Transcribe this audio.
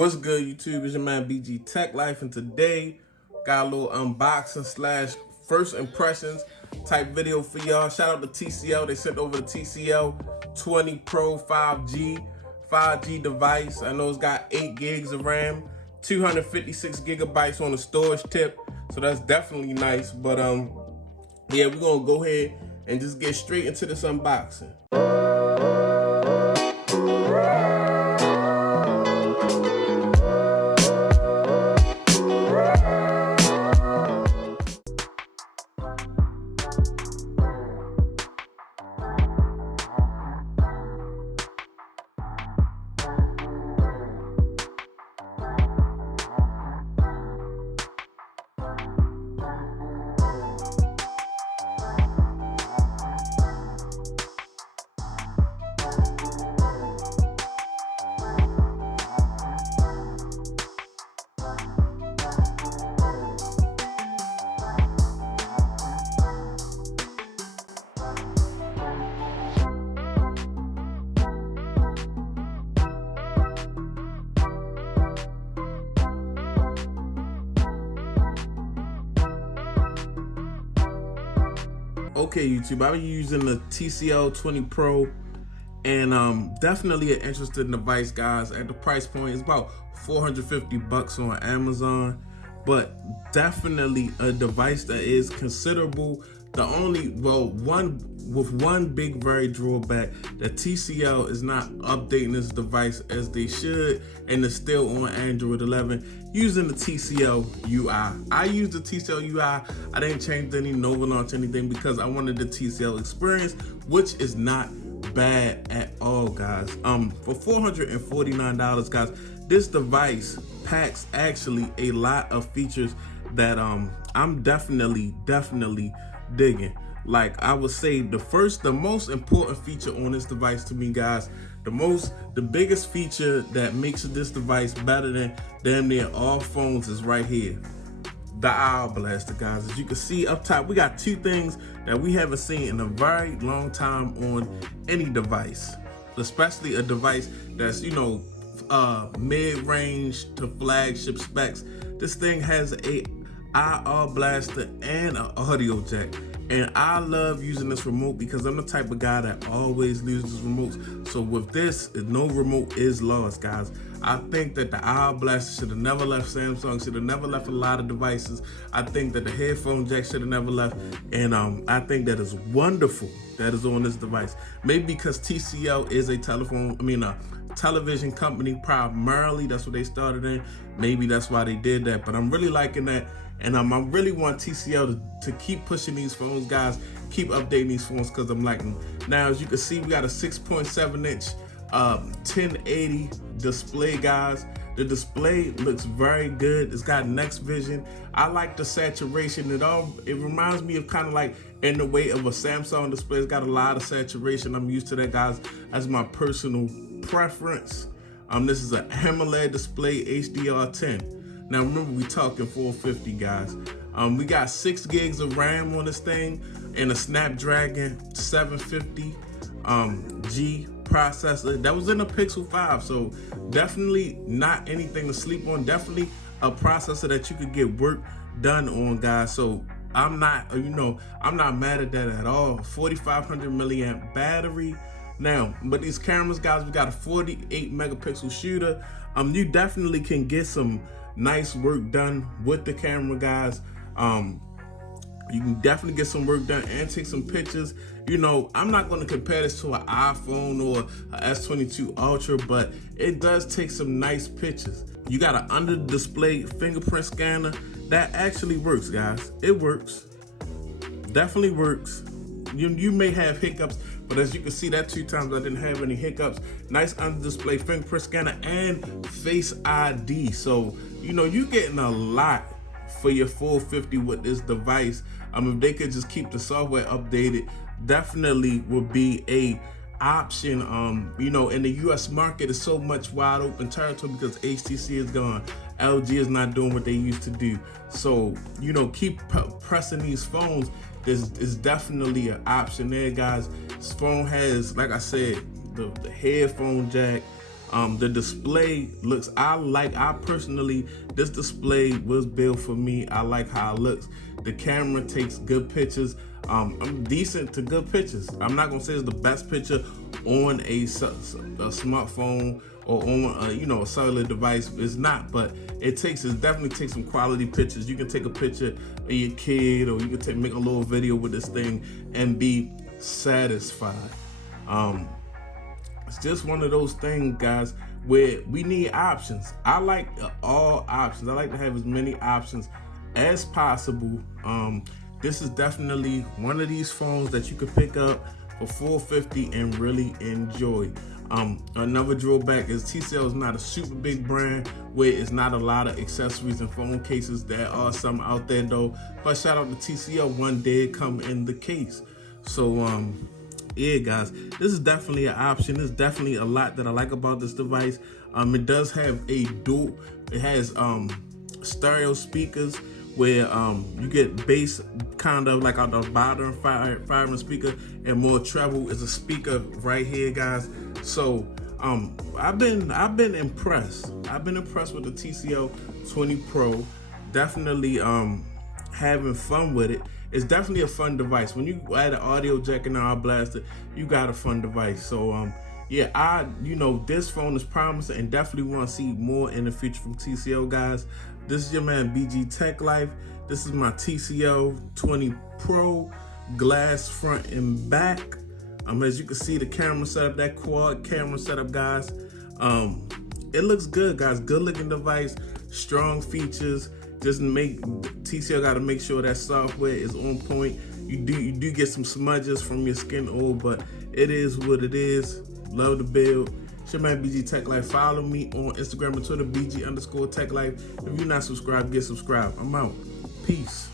What's good, YouTube? It's your man BG Tech Life, and today got a little unboxing slash first impressions type video for y'all. Shout out to TCL. They sent over the TCL 20 Pro 5G device. I know it's got 8 gigs of RAM, 256 gigabytes on the storage tip, so that's definitely nice. But yeah, we're gonna go ahead and just get straight into this unboxing. Okay, YouTube, I've been using the TCL 20 Pro, and definitely an interesting device, guys. At the price point, it's about 450 bucks on Amazon, but definitely a device that is considerable. The only, one big very drawback, that TCL is not updating this device as they should, and it's still on Android 11 using the TCL UI. I used the TCL UI. I didn't change any Nova Launch anything because I wanted the TCL experience, which is not bad at all, guys. For $449, guys, this device packs actually a lot of features that I'm definitely digging. Like, I would say the most important feature on this device to me, guys, the biggest feature that makes this device better than damn near all phones is right here. The IR blaster, guys. As you can see up top, we got two things that we haven't seen in a very long time on any device, especially a device that's, you know, mid-range to flagship specs. This thing has a IR blaster and an audio jack, and I love using this remote because I'm the type of guy that always loses remotes. So with this, no remote is lost, guys. I think that the IR blaster should have never left Samsung, should have never left a lot of devices. I think that the headphone jack should have never left, and I think that is wonderful that is on this device. Maybe because TCL is a television company primarily, that's what they started in. Maybe that's why they did that, but I'm really liking that. And I really want TCL to keep pushing these phones, guys, keep updating these phones, because I'm liking them. Now, as you can see, we got a 6.7-inch 1080 display, guys. The display looks very good. It's got Next Vision. I like the saturation. It reminds me of kind of like in the way of a Samsung display. It's got a lot of saturation. I'm used to that, guys. That's my personal preference. This is an AMOLED display, HDR10. Now remember, we talking 450, guys. We got 6 gigs of RAM on this thing and a Snapdragon 750 G processor that was in a Pixel 5. So definitely not anything to sleep on. Definitely a processor that you could get work done on, guys. So I'm not mad at that at all. 4,500 milliamp battery. Now, but these cameras, guys, we got a 48 megapixel shooter. You definitely can get some nice work done with the camera, guys. You can definitely get some work done and take some pictures. You know, I'm not going to compare this to an iPhone or an S22 Ultra, but it does take some nice pictures. You got an under display fingerprint scanner that actually works, guys. It works, definitely works. You may have hiccups, but as you can see, that 2 times I didn't have any hiccups. Nice under display fingerprint scanner and Face ID. So, you know, you're getting a lot for your 450 with this device. If they could just keep the software updated, definitely would be a option. You know, in the US market is so much wide open territory because HTC is gone. LG is not doing what they used to do. So, you know, keep pressing these phones. Is definitely an option there, guys. This phone has, like I said, the headphone jack, The display looks, I personally, this display was built for me. I like how it looks. The camera takes good pictures. I'm decent to good pictures. I'm not gonna say it's the best picture on a smartphone or on a cellular device. It's not, but it definitely takes some quality pictures. You can take a picture of your kid, or you can make a little video with this thing and be satisfied. It's just one of those things, guys, where we need options. I like all options. I like to have as many options as possible. This is definitely one of these phones that you could pick up for $450 and really enjoy. Another drawback is TCL is not a super big brand where it's not a lot of accessories and phone cases. There are some out there though, but shout out to TCL, one did come in the case. So yeah, guys, this is definitely an option. There's definitely a lot that I like about this device. It does have it has stereo speakers where you get bass kind of like on the bottom firing speaker, and more treble is a speaker right here, guys. So I've been impressed. I've been impressed with the TCL 20 Pro. Definitely having fun with it. It's definitely a fun device. When you add an audio jack and an blaster, you got a fun device. So yeah, this phone is promising and definitely want to see more in the future from TCL, guys. This is your man BG Tech Life. This is my TCL 20 Pro, glass front and back. As you can see, the camera setup, that quad camera setup, guys. It looks good, guys. Good looking device, strong features. Just TCL got to make sure that software is on point. You do get some smudges from your skin oil, but it is what it is. Love the build. It's your man BG Tech Life. Follow me on Instagram and Twitter, BG_Tech Life. If you're not subscribed, get subscribed. I'm out. Peace.